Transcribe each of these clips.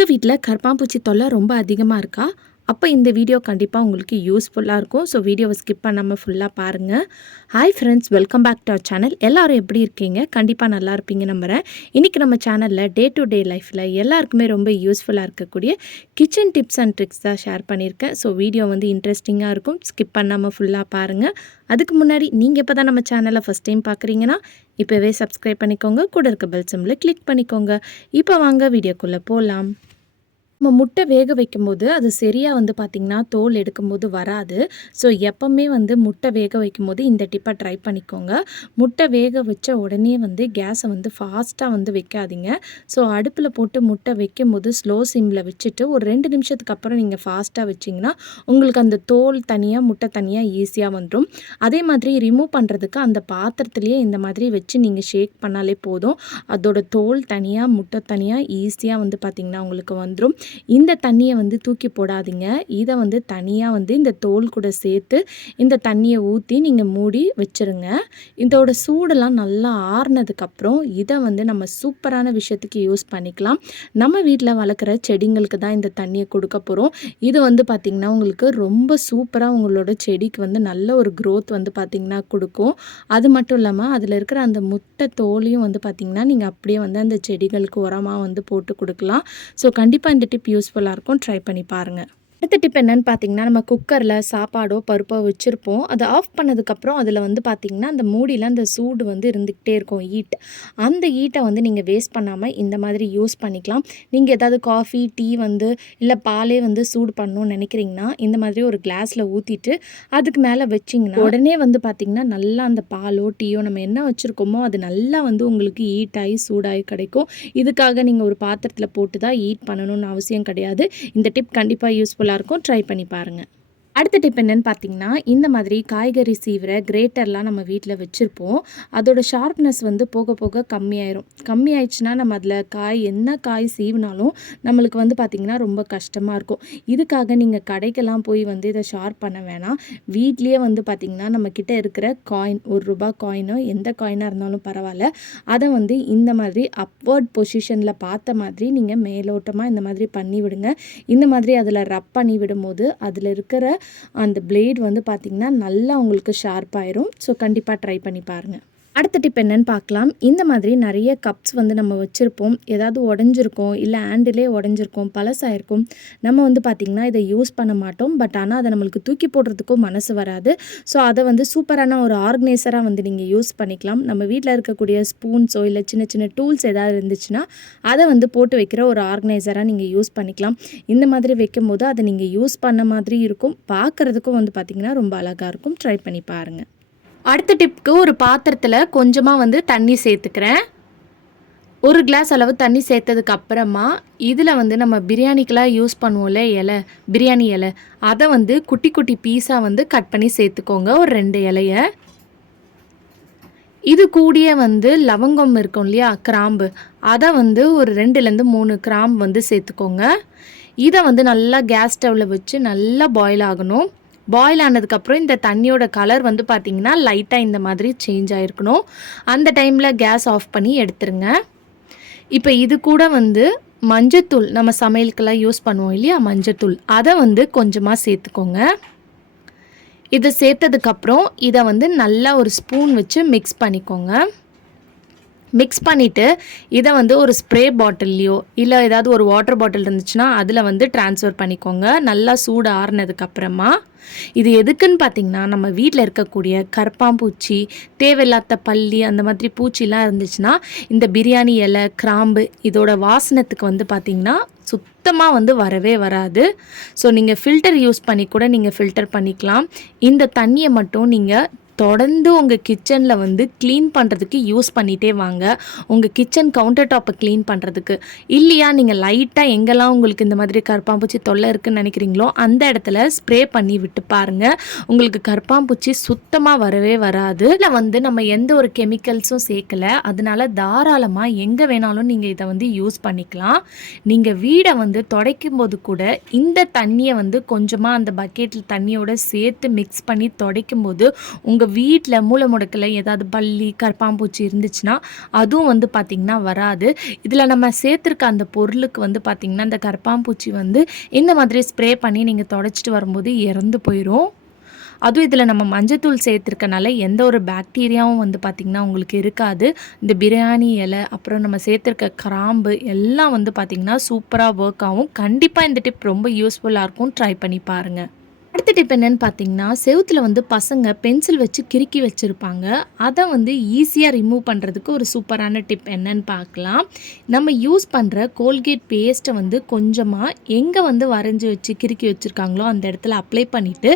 உங்கள் வீட்டில் கரப்பான்பூச்சி தொல்லை ரொம்ப அதிகமாக இருக்கா? அப்போ இந்த வீடியோ கண்டிப்பாக உங்களுக்கு யூஸ்ஃபுல்லாக இருக்கும். ஸோ வீடியோவை ஸ்கிப் பண்ணாமல் ஃபுல்லாக பாருங்கள். Hi friends, welcome back to our channel. எல்லோரும் எப்படி இருக்கீங்க? கண்டிப்பாக நல்லா இருப்பீங்க நம்புகிறேன். இன்றைக்கி நம்ம சேனலில் டே டு டே லைஃப்பில் எல்லாருக்குமே ரொம்ப யூஸ்ஃபுல்லாக இருக்கக்கூடிய கிச்சன் டிப்ஸ் அண்ட் ட்ரிக்ஸ் தான் ஷேர் பண்ணியிருக்கேன். ஸோ வீடியோ வந்து இன்ட்ரெஸ்டிங்காக இருக்கும். ஸ்கிப் பண்ணாமல் ஃபுல்லாக பாருங்கள். அதுக்கு முன்னாடி நீங்கள் இப்போ தான் நம்ம சேனலை ஃபஸ்ட் டைம் பார்க்குறீங்கன்னா இப்போவே சப்ஸ்கிரைப் பண்ணிக்கோங்க. கூட இருக்க பெல் சிம்பிளை கிளிக் பண்ணிக்கோங்க. இப்போ வாங்க வீடியோக்குள்ளே போகலாம். நம்ம முட்டை வேக வைக்கும்போது அது சரியாக வந்து பார்த்திங்கன்னா தோல் எடுக்கும்போது வராது. ஸோ எப்போவுமே வந்து முட்டை வேக வைக்கும்போது இந்த டிப்பை ட்ரை பண்ணிக்கோங்க. முட்டை வேக வச்ச உடனே வந்து கேஸை வந்து ஃபாஸ்ட்டாக வந்து வைக்காதீங்க. ஸோ அடுப்பில் போட்டு முட்டை வைக்கும்போது ஸ்லோ சிம்மில் வச்சுட்டு ஒரு 2 நிமிஷத்துக்கு அப்புறம் நீங்கள் ஃபாஸ்ட்டாக வச்சிங்கன்னா உங்களுக்கு அந்த தோல் தனியாக முட்டை தனியாக ஈஸியாக வந்துடும். அதே மாதிரி ரிமூவ் பண்ணுறதுக்கு அந்த பாத்திரத்துலேயே இந்த மாதிரி வச்சு நீங்கள் ஷேக் பண்ணாலே போதும். அதோட தோல் தனியாக முட்டை தனியாக ஈஸியாக வந்து பார்த்திங்கன்னா உங்களுக்கு வந்துடும். இந்த தண்ணியை வந்து தூக்கி போடாதீங்க. இதை வந்து தனியாக வந்து இந்த தோல் கூட சேர்த்து இந்த தண்ணியை ஊற்றி நீங்கள் மூடி வச்சுருங்க. இதோட சூடெல்லாம் நல்லா ஆறுனதுக்கப்புறம் இதை வந்து நம்ம சூப்பரான விஷயத்துக்கு யூஸ் பண்ணிக்கலாம். நம்ம வீட்டில் வளர்க்குற செடிங்களுக்கு தான் இந்த தண்ணியை கொடுக்க போகிறோம். இது வந்து பார்த்திங்கன்னா உங்களுக்கு ரொம்ப சூப்பராக உங்களோட செடிக்கு வந்து நல்ல ஒரு க்ரோத் வந்து பார்த்திங்கன்னா கொடுக்கும். அது மட்டும் இல்லாமல் அதில் இருக்கிற அந்த முட்டை தோலையும் வந்து பார்த்திங்கன்னா நீங்கள் அப்படியே வந்து அந்த செடிகளுக்கு உரமாக வந்து போட்டு கொடுக்கலாம். ஸோ கண்டிப்பாக இந்த டிப் யூஸ்ஃபுல்லாக இருக்கும். ட்ரை பண்ணி பாருங்கள். அடுத்த டிப் என்னென்னு பார்த்தீங்கன்னா, நம்ம குக்கரில் சாப்பாடோ பருப்போ வச்சுருப்போம். அதை ஆஃப் பண்ணதுக்கப்புறம் அதில் வந்து பார்த்திங்கன்னா அந்த மூடியில் அந்த சூடு வந்து இருந்துக்கிட்டே இருக்கும், ஹீட். அந்த ஹீட்டை வந்து நீங்கள் வேஸ்ட் பண்ணாமல் இந்த மாதிரி யூஸ் பண்ணிக்கலாம். நீங்கள் ஏதாவது காஃபி டீ வந்து இல்லை பாலே வந்து சூடு பண்ணணும்னு நினைக்கிறீங்கன்னா இந்த மாதிரி ஒரு கிளாஸில் ஊற்றிட்டு அதுக்கு மேலே வச்சிங்கன்னா உடனே வந்து பார்த்திங்கன்னா நல்லா அந்த பாலோ டீயோ நம்ம என்ன வச்சுருக்கோமோ அது நல்லா வந்து உங்களுக்கு ஹீட் ஆகி சூடாகி கிடைக்கும். இதுக்காக நீங்கள் ஒரு பாத்திரத்தில் போட்டு தான் ஹீட் பண்ணணும்னு அவசியம் கிடையாது. இந்த டிப் கண்டிப்பாக யூஸ்ஃபுல்லாக இருக்கும். ட்ரை பண்ணி பாருங்கள். அடுத்த டிப் என்னென்னு பார்த்தீங்கன்னா, இந்த மாதிரி காய்கறி சீவிர கிரேட்டர்லாம் நம்ம வீட்டில் வச்சுருப்போம். அதோட ஷார்ப்னஸ் வந்து போக போக கம்மியாயிரும். கம்மியாயிடுச்சுன்னா நம்ம அதில் என்ன காய் சீவினாலும் நம்மளுக்கு வந்து பார்த்திங்கன்னா ரொம்ப கஷ்டமாக இருக்கும். இதுக்காக நீங்கள் கடைக்கெல்லாம் போய் வந்து இதை ஷார்ப் பண்ண வேணாம். வீட்லேயே வந்து பார்த்திங்கன்னா நம்மக்கிட்ட இருக்கிற காயின், ₹1 காயினோ எந்த காயினாக இருந்தாலும் பரவாயில்ல, அதை வந்து இந்த மாதிரி அப்வர்ட் பொசிஷனில் பார்த்த மாதிரி நீங்கள் மேலோட்டமாக இந்த மாதிரி பண்ணி விடுங்க. இந்த மாதிரி அதில் ரப் பண்ணி விடும்போது அதில் இருக்கிற அந்த பிளேட் வந்து பார்த்திங்கன்னா நல்லா உங்களுக்கு ஷார்ப்பாயிரும். ஸோ கண்டிப்பாக ட்ரை பண்ணி பாருங்கள். அடுத்த டிப் என்னென்னு பார்க்கலாம். இந்த மாதிரி நிறைய கப்ஸ் வந்து நம்ம வச்சுருப்போம். ஏதாவது உடஞ்சிருக்கும், இல்லை ஹேண்டிலே உடஞ்சிருக்கும், பழசாயிருக்கும். நம்ம வந்து பார்த்திங்கன்னா இதை யூஸ் பண்ண மாட்டோம். பட் ஆனால் அதை நம்மளுக்கு தூக்கி போடுறதுக்கும் மனசு வராது. ஸோ அதை வந்து சூப்பரான ஒரு ஆர்கனைசராக வந்து நீங்கள் யூஸ் பண்ணிக்கலாம். நம்ம வீட்டில் இருக்கக்கூடிய ஸ்பூன்ஸோ இல்லை சின்ன சின்ன டூல்ஸ் ஏதாவது இருந்துச்சுன்னா அதை வந்து போட்டு வைக்கிற ஒரு ஆர்கனைசராக நீங்கள் யூஸ் பண்ணிக்கலாம். இந்த மாதிரி வைக்கும் போது அதை நீங்கள் யூஸ் பண்ண மாதிரி இருக்கும். பார்க்குறதுக்கும் வந்து பார்த்திங்கன்னா ரொம்ப அழகாக இருக்கும். ட்ரை பண்ணி பாருங்கள். அடுத்த டிப்க்கு ஒரு பாத்திரத்தில் கொஞ்சமாக வந்து தண்ணி சேர்த்துக்கிறேன். 1 கிளாஸ் அளவு தண்ணி சேர்த்ததுக்கு அப்புறமா இதில் வந்து நம்ம பிரியாணிக்கெலாம் யூஸ் பண்ணுவோம்ல பிரியாணி இலை, அதை வந்து குட்டி குட்டி பீஸாக வந்து கட் பண்ணி சேர்த்துக்கோங்க. ஒரு 2 இலையை. இது கூடிய வந்து லவங்கம் இருக்கும் இல்லையா, கிராம்பு, அதை வந்து ஒரு 2லேருந்து 3 கிராம்பு வந்து சேர்த்துக்கோங்க. இதை வந்து நல்லா கேஸ் ஸ்டவ்வில் வச்சு நல்லா பாயில் ஆகணும். பாயில் ஆனதுக்கப்புறம் இந்த தண்ணியோட கலர் வந்து பார்த்திங்கன்னா லைட்டாக இந்த மாதிரி சேஞ்ச் ஆகிருக்கணும். அந்த டைமில் கேஸ் ஆஃப் பண்ணி எடுத்துருங்க. இப்போ இது கூட வந்து மஞ்சத்தூள், நம்ம சமையலுக்கெல்லாம் யூஸ் பண்ணுவோம் இல்லையா மஞ்சத்தூள், அதை வந்து கொஞ்சமாக சேர்த்துக்கோங்க. இதை சேர்த்ததுக்கப்புறம் இதை வந்து நல்லா ஒரு ஸ்பூன் வச்சு மிக்ஸ் பண்ணிக்கோங்க. மிக்ஸ் பண்ணிவிட்டு இதை வந்து ஒரு ஸ்ப்ரே பாட்டில்லையோ இல்லை ஏதாவது ஒரு வாட்டர் பாட்டில் இருந்துச்சுன்னா அதில் வந்து ட்ரான்ஸ்ஃபர் பண்ணிக்கோங்க. நல்லா சூடு ஆறுனதுக்கப்புறமா இது எதுக்குன்னு பார்த்திங்கன்னா, நம்ம வீட்டில் இருக்கக்கூடிய கரப்பாம்பூச்சி, தேவையில்லாத பல்லி, அந்த மாதிரி பூச்சிலாம் இருந்துச்சுன்னா இந்த பிரியாணி இலை, கிராம்பு இதோட வாசனத்துக்கு வந்து பார்த்திங்கன்னா சுத்தமாக வந்து வரவே வராது. ஸோ நீங்கள் ஃபில்டர் யூஸ் பண்ணி கூட நீங்கள் ஃபில்டர் பண்ணிக்கலாம். இந்த தண்ணியை மட்டும் நீங்கள் தொடர்ந்து உங்கள் கிச்சனில் வந்து க்ளீன் பண்ணுறதுக்கு யூஸ் பண்ணிகிட்டே வாங்க. உங்கள் கிச்சன் கவுண்டர் டாப்பை க்ளீன் பண்ணுறதுக்கு. இல்லையா நீங்கள் லைட்டாக எங்கெல்லாம் உங்களுக்கு இந்த மாதிரி கரப்பாம்பூச்சி தொல்லை இருக்குதுன்னு நினைக்கிறீங்களோ அந்த இடத்துல ஸ்ப்ரே பண்ணி விட்டு பாருங்கள். உங்களுக்கு கரப்பாம்பூச்சி சுத்தமாக வரவே வராது. இதில் வந்து நம்ம எந்த ஒரு கெமிக்கல்ஸும் சேர்க்கலை. அதனால தாராளமாக எங்கே வேணாலும் நீங்கள் இதை வந்து யூஸ் பண்ணிக்கலாம். நீங்கள் வீடை வந்து துடைக்கும் போது கூட இந்த தண்ணியை வந்து கொஞ்சமாக அந்த பக்கெட்டில் தண்ணியோட சேர்த்து மிக்ஸ் பண்ணி துடைக்கும் போது உங்கள் உங்கள் வீட்டில் மூலை முடக்கில் ஏதாவது பல்லி கரப்பாம்பூச்சி இருந்துச்சுன்னா அதுவும் வந்து பார்த்திங்கன்னா வராது. இதில் நம்ம சேர்த்துருக்க அந்த பொருளுக்கு வந்து பார்த்திங்கன்னா இந்த கரப்பாம்பூச்சி வந்து இந்த மாதிரி ஸ்ப்ரே பண்ணி நீங்கள் தொடச்சிட்டு வரும்போது இறந்து போயிடும். அதுவும் இதில் நம்ம மஞ்சத்தூள் சேர்த்துருக்கனால எந்த ஒரு பாக்டீரியாவும் வந்து பார்த்திங்கன்னா உங்களுக்கு இருக்காது. இந்த பிரியாணி இலை அப்புறம் நம்ம சேர்த்துருக்க கிராம்பு எல்லாம் வந்து பார்த்திங்கன்னா சூப்பராக ஒர்க் ஆகும். கண்டிப்பாக இந்த டிப் ரொம்ப யூஸ்ஃபுல்லாக இருக்கும். ட்ரை பண்ணி பாருங்கள். அடுத்த டிப் என்னன்னு பார்த்தீங்கன்னா, செவுத்துல வந்து பசங்க பென்சில் வச்சு கிறுக்கி வச்சுருப்பாங்க. அதை வந்து ஈஸியாக ரிமூவ் பண்ணுறதுக்கு ஒரு சூப்பரான டிப் என்னன்னு பார்க்கலாம். நம்ம யூஸ் பண்ணுற கோல்கேட் பேஸ்ட்டை வந்து கொஞ்சமாக எங்கே வந்து வரைஞ்சி வச்சு கிறுக்கி வச்சுருக்காங்களோ அந்த இடத்துல அப்ளை பண்ணிவிட்டு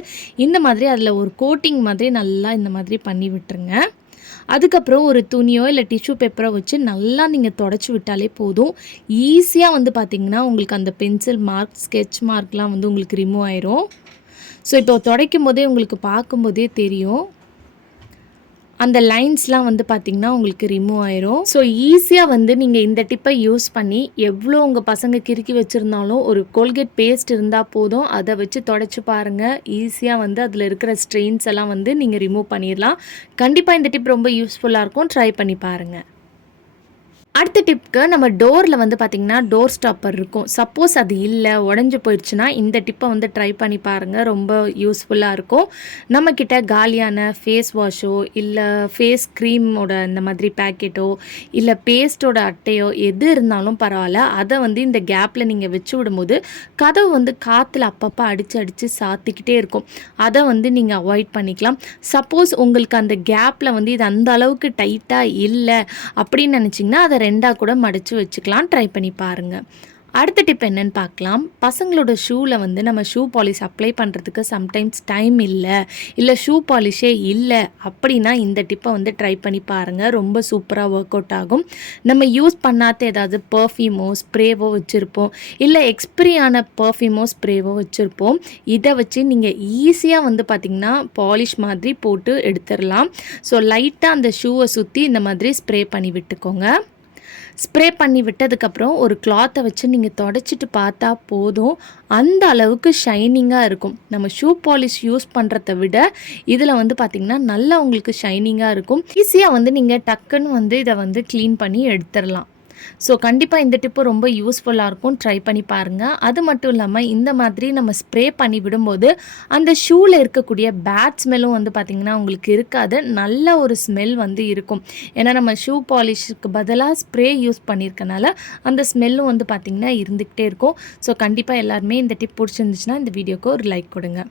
இந்த மாதிரி அதில் ஒரு கோட்டிங் மாதிரி நல்லா இந்த மாதிரி பண்ணி விட்டுருங்க. அதுக்கப்புறம் ஒரு துணியோ இல்லை டிஷ்யூ பேப்பரோ வச்சு நல்லா நீங்கள் தொடச்சி விட்டாலே போதும். ஈஸியாக வந்து பார்த்திங்கன்னா உங்களுக்கு அந்த பென்சில் மார்க், ஸ்கெட்ச் மார்க்லாம் வந்து உங்களுக்கு ரிமூவ் ஆயிரும். ஸோ இப்போ துடைக்கும் போதே உங்களுக்கு பார்க்கும்போதே தெரியும். அந்த லைன்ஸ்லாம் வந்து பார்த்திங்கன்னா உங்களுக்கு ரிமூவ் ஆயிரும். ஸோ ஈஸியாக வந்து நீங்கள் இந்த டிப்பை யூஸ் பண்ணி எவ்வளோ உங்கள் பசங்க கிறுக்கி வச்சுருந்தாலும் ஒரு கோல்கேட் பேஸ்ட் இருந்தால் போதும். அதை வச்சு தொடச்சி பாருங்கள். ஈஸியாக வந்து அதில் இருக்கிற ஸ்ட்ரெயின்ஸ் எல்லாம் வந்து நீங்கள் ரிமூவ் பண்ணிடலாம். கண்டிப்பாக இந்த டிப் ரொம்ப யூஸ்ஃபுல்லாக இருக்கும். ட்ரை பண்ணி பாருங்கள். அடுத்த டிப்க்கு நம்ம டோரில் வந்து பார்த்திங்கன்னா டோர் ஸ்டாப்பர் இருக்கும். சப்போஸ் அது இல்லை, உடஞ்சி போயிடுச்சுன்னா இந்த டிப்பை வந்து ட்ரை பண்ணி பாருங்கள். ரொம்ப யூஸ்ஃபுல்லாக இருக்கும். நம்மக்கிட்ட காலியான ஃபேஸ் வாஷோ இல்லை ஃபேஸ் க்ரீமோட இந்த மாதிரி பேக்கெட்டோ இல்லை பேஸ்ட்டோட அட்டையோ எது இருந்தாலும் பரவாயில்ல. அதை வந்து இந்த கேப்பில் நீங்கள் வச்சு விடும்போது கதவு வந்து காற்றுல அப்பப்போ அடித்து சாத்திக்கிட்டே இருக்கும். அதை வந்து நீங்கள் அவாய்ட் பண்ணிக்கலாம். சப்போஸ் உங்களுக்கு அந்த கேப்பில் வந்து இது அந்த அளவுக்கு டைட்டாக இல்லை அப்படின்னு நினச்சிங்கன்னா அதை ரெண்டாக கூட மடித்து வச்சுக்கலாம். ட்ரை பண்ணி பாருங்கள். அடுத்த டிப் என்னன்னு பார்க்கலாம். பசங்களோட ஷூவில் வந்து நம்ம ஷூ பாலிஷ் அப்ளை பண்ணுறதுக்கு சம்டைம்ஸ் டைம் இல்லை ஷூ பாலிஷே இல்லை அப்படின்னா இந்த டிப்பை வந்து ட்ரை பண்ணி பாருங்கள். ரொம்ப சூப்பராக ஒர்க் அவுட் ஆகும். நம்ம யூஸ் பண்ணாத ஏதாவது பர்ஃப்யூமோ ஸ்ப்ரேவோ வச்சுருப்போம், இல்லை எக்ஸ்பிரியான பர்ஃப்யூமோ ஸ்ப்ரேவோ வச்சுருப்போம். இதை வச்சு நீங்கள் ஈஸியாக வந்து பார்த்திங்கன்னா பாலிஷ் மாதிரி போட்டு எடுத்துடலாம். ஸோ லைட்டாக அந்த ஷூவை சுற்றி இந்த மாதிரி ஸ்ப்ரே பண்ணி விட்டுக்கோங்க. ஸ்ப்ரே பண்ணி விட்டதுக்கப்புறம் ஒரு கிளாத்தை வச்சு நீங்கள் தொடச்சிட்டு பார்த்தா போதும். அந்த அளவுக்கு ஷைனிங்காக இருக்கும். நம்ம ஷூ பாலிஷ் யூஸ் பண்ணுறத விட இதில் வந்து பார்த்திங்கன்னா நல்லா உங்களுக்கு ஷைனிங்காக இருக்கும். ஈஸியாக வந்து நீங்கள் டக்குன்னு வந்து இதை வந்து க்ளீன் பண்ணி எடுத்துடலாம். ஸோ கண்டிப்பாக இந்த டிப்பு ரொம்ப யூஸ்ஃபுல்லாக இருக்கும். ட்ரை பண்ணி பாருங்கள். அது மட்டும் இல்லாமல் இந்த மாதிரி நம்ம ஸ்ப்ரே பண்ணி விடும்போது அந்த ஷூவில் இருக்கக்கூடிய பேட் ஸ்மெல்லும் வந்து பார்த்திங்கன்னா உங்களுக்கு இருக்காது. நல்ல ஒரு ஸ்மெல் வந்து இருக்கும். ஏன்னா நம்ம ஷூ பாலிஷுக்கு பதிலாக ஸ்ப்ரே யூஸ் பண்ணியிருக்கனால அந்த ஸ்மெல்லும் வந்து பார்த்திங்கன்னா இருந்துக்கிட்டே இருக்கும். ஸோ கண்டிப்பாக எல்லாருமே இந்த டிப் பிடிச்சிருந்துச்சுன்னா இந்த வீடியோக்கு ஒரு லைக் கொடுங்க.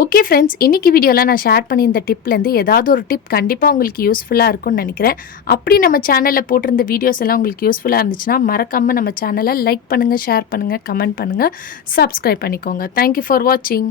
ஓகே ஃப்ரெண்ட்ஸ், இன்றைக்கி வீடியோவில் நான் ஷேர் பண்ணி இந்த டிப்லேருந்து ஏதாவது ஒரு டிப் கண்டிப்பாக உங்களுக்கு யூஸ்ஃபுல்லாக இருக்கும்னு நினைக்கிறேன். அப்படி நம்ம சேனலில் போட்டிருந்த வீடியோஸ் எல்லாம் உங்களுக்கு யூஸ்ஃபுல்லாக இருந்துச்சுன்னா மறக்காமல் நம்ம சேனலை லைக் பண்ணுங்கள், ஷேர் பண்ணுங்கள், கமெண்ட் பண்ணுங்கள், சப்ஸ்கிரைப் பண்ணிக்கோங்க. தேங்க்யூ ஃபார் வாட்சிங்.